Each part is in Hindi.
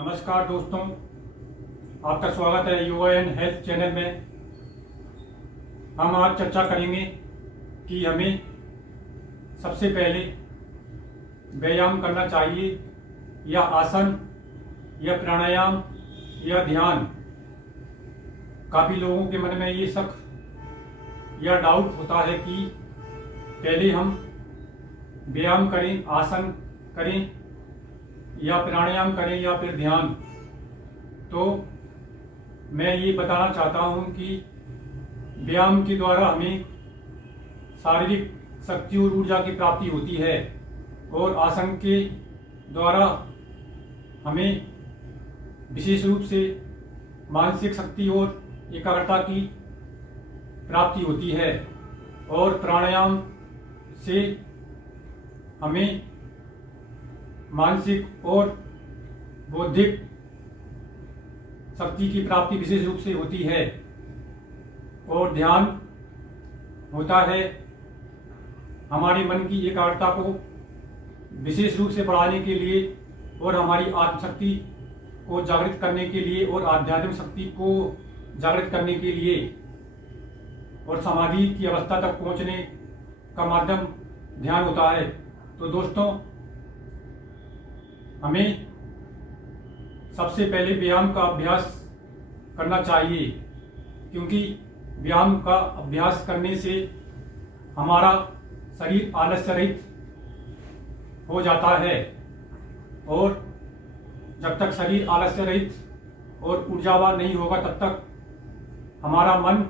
नमस्कार दोस्तों, आपका स्वागत है योगा एंड हेल्थ चैनल में। हम आज चर्चा करेंगे कि हमें सबसे पहले व्यायाम करना चाहिए या आसन या प्राणायाम या ध्यान। काफ़ी लोगों के मन में ये शक या डाउट होता है कि पहले हम व्यायाम करें, आसन करें या प्राणायाम करें या फिर ध्यान। तो मैं ये बताना चाहता हूँ कि व्यायाम के द्वारा हमें शारीरिक शक्ति और ऊर्जा की प्राप्ति होती है और आसन के द्वारा हमें विशेष रूप से मानसिक शक्ति और एकाग्रता की प्राप्ति होती है और प्राणायाम से हमें मानसिक और बौद्धिक शक्ति की प्राप्ति विशेष रूप से होती है। और ध्यान होता है हमारे मन की एकाग्रता को विशेष रूप से बढ़ाने के लिए और हमारी आत्मशक्ति को जागृत करने के लिए और आध्यात्मिक शक्ति को जागृत करने के लिए और समाधि की अवस्था तक पहुंचने का माध्यम ध्यान होता है। तो दोस्तों, हमें सबसे पहले व्यायाम का अभ्यास करना चाहिए, क्योंकि व्यायाम का अभ्यास करने से हमारा शरीर आलस्य रहित हो जाता है और जब तक शरीर आलस्य रहित और ऊर्जावान नहीं होगा तब तक हमारा मन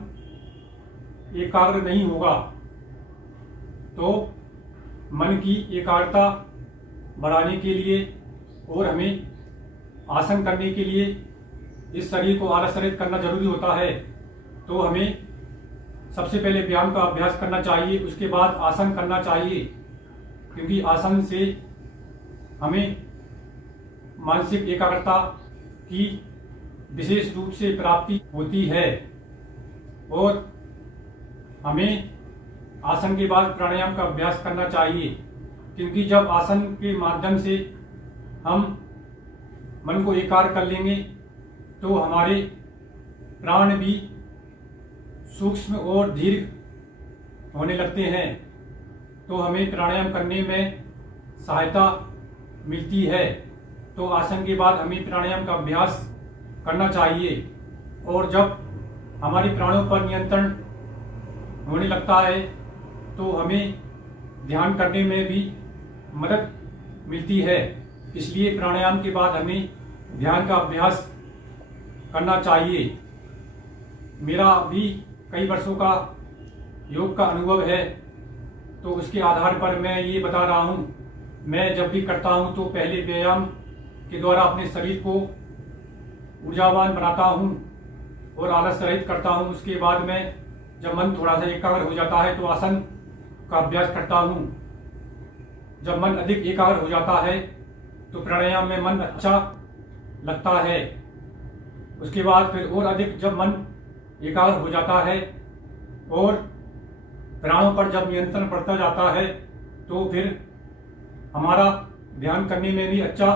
एकाग्र नहीं होगा। तो मन की एकाग्रता बढ़ाने के लिए और हमें आसन करने के लिए इस शरीर को आलस्य रहित करना जरूरी होता है। तो हमें सबसे पहले व्यायाम का अभ्यास करना चाहिए, उसके बाद आसन करना चाहिए, क्योंकि आसन से हमें मानसिक एकाग्रता की विशेष रूप से प्राप्ति होती है। और हमें आसन के बाद प्राणायाम का अभ्यास करना चाहिए, क्योंकि जब आसन के माध्यम से हम मन को एकाग्र कर लेंगे तो हमारे प्राण भी सूक्ष्म और दीर्घ होने लगते हैं। तो हमें प्राणायाम करने में सहायता मिलती है। तो आसन के बाद हमें प्राणायाम का अभ्यास करना चाहिए। और जब हमारे प्राणों पर नियंत्रण होने लगता है तो हमें ध्यान करने में भी मदद मिलती है। इसलिए प्राणायाम के बाद हमें ध्यान का अभ्यास करना चाहिए। मेरा भी कई वर्षों का योग का अनुभव है, तो उसके आधार पर मैं ये बता रहा हूँ। मैं जब भी करता हूँ तो पहले व्यायाम के द्वारा अपने शरीर को ऊर्जावान बनाता हूँ और आलस्य रहित करता हूँ। उसके बाद मैं जब मन थोड़ा सा एकाग्र हो जाता है तो आसन का अभ्यास करता हूँ। जब मन अधिक एकाग्र हो जाता है तो प्राणायाम में मन अच्छा लगता है। उसके बाद फिर और अधिक जब मन एकाग्र हो जाता है और प्राणों पर जब नियंत्रण बढ़ता जाता है तो फिर हमारा ध्यान करने में भी अच्छा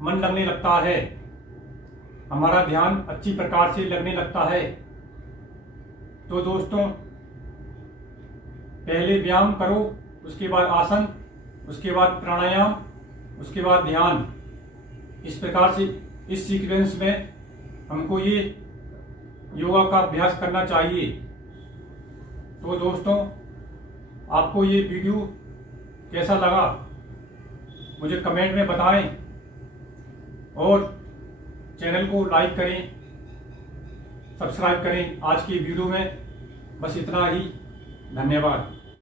मन लगने लगता है, हमारा ध्यान अच्छी प्रकार से लगने लगता है। तो दोस्तों, पहले व्यायाम करो, उसके बाद आसन, उसके बाद प्राणायाम, उसके बाद ध्यान। इस प्रकार से इस सीक्वेंस में हमको ये योगा का अभ्यास करना चाहिए। तो दोस्तों, आपको ये वीडियो कैसा लगा मुझे कमेंट में बताएं और चैनल को लाइक करें, सब्सक्राइब करें। आज की वीडियो में बस इतना ही। धन्यवाद।